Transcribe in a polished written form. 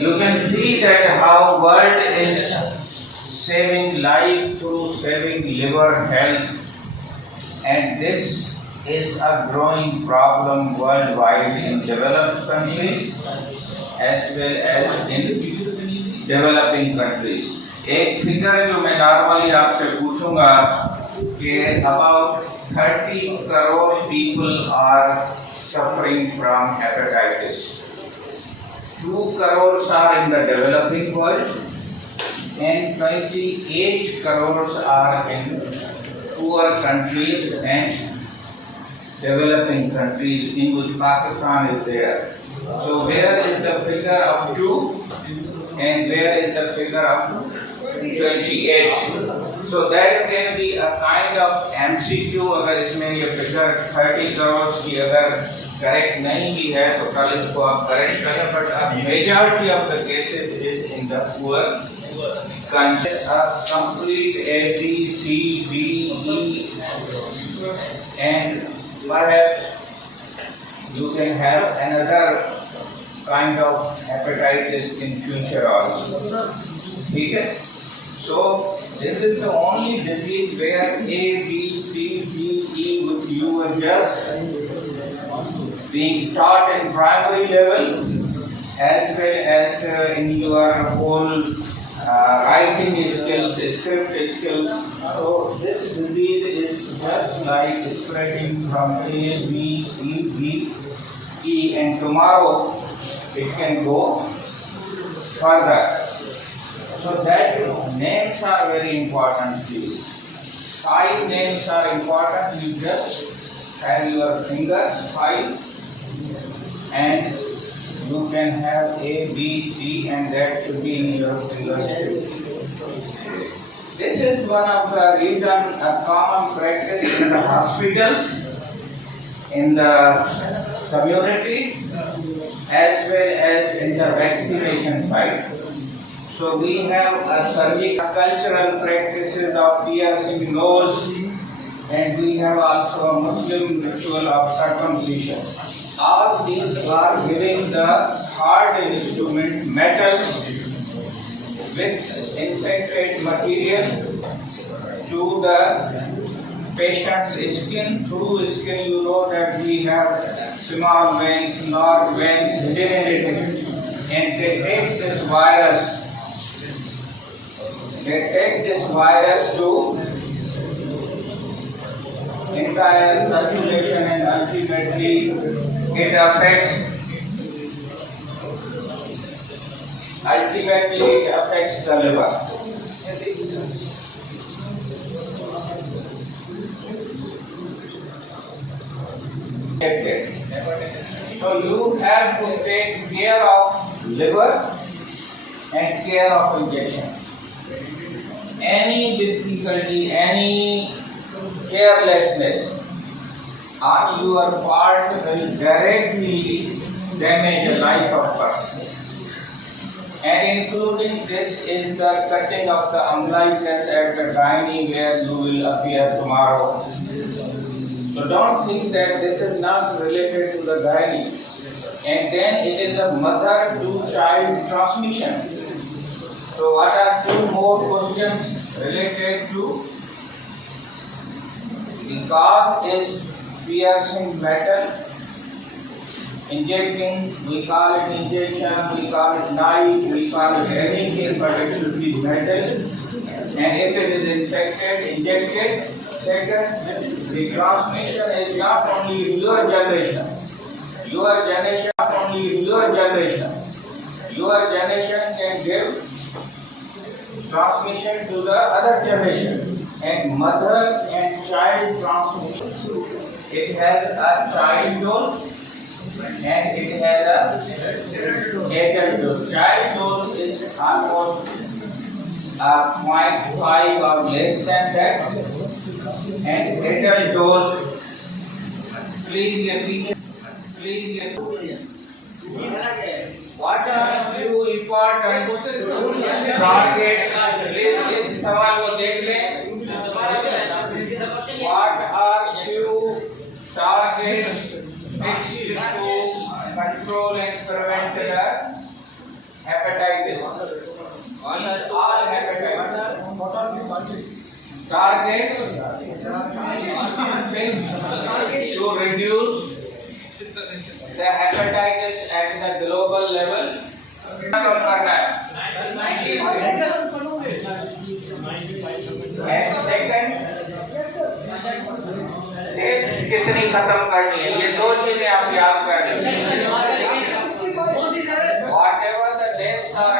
You can see that how world is saving life through saving liver health, and this is a growing problem worldwide in developed countries as well as in developing countries. एक figure जो मैं normally आपसे पूछूंगा कि about 30 crore people are suffering from hepatitis. 2 crores are in the developing world and 28 crores are in poor countries and developing countries, in which Pakistan is there. So where is the figure of 2 and where is the figure of 28? So that can be a kind of MCQ. अगर इसमें ये figure 30 crores की अगर correct नहीं भी है तो कल इसको आप correct करें, but a majority of the cases is in the poor countries. A complete A, B, C, D, E, and perhaps you can have another kind of hepatitis in future also. ठीक है? So this is the only disease where A, B, C, D, E, which you were just being taught in primary level as well as in your whole writing skills, script skills. So this disease is just like spreading from A, B, C, D, E, and tomorrow it can go further. So that names are very important, please. 5 names are important. You just have your fingers 5 and you can have A, B, C, and that should be in your fingers. This is one of the reasons a common practice in the hospitals, in the community, as well as in the vaccination site. So we have a surgical cultural practices of piercing nose, and we have also a Muslim ritual of circumcision. All these are giving the hard instrument metals with infected material to the patient's skin. Through skin, you know that we have small veins, nerve veins hidden in it, and they take this virus. They take this virus to entire circulation and ultimately it affects the liver. So you have to take care of liver and care of injection. Any difficulty, any carelessness on your part will directly damage the life of person. And including this is the cutting of the umbilicus at the gynae where you will appear tomorrow. So don't think that this is not related to the gynae. And then it is a mother to child transmission. So what are 2 more questions related to? The cause is piercing metal. Injecting, we call it injection, we call it knife, we call it anything, but it should be metal. And if it is infected, injected. Second, the transmission is not only your generation. Your generation, not only your generation. Your generation can give transmission to the other generation. And mother and child transmission. It has a child dose and it has a adult dose. Child dose is almost 0.5 or less than that, and adult dose, please what are few important targets? Please इस सवाल को देख लें. What are few targets fixed to control and prevent the hepatitis? One is all hepatitis. What are the countries? Targets to reduce the hepatitis at the global level. And second, dates कितनी खत्म करनी है, ये दो चीजें आप याद कर लीजिए. Whatever the dates are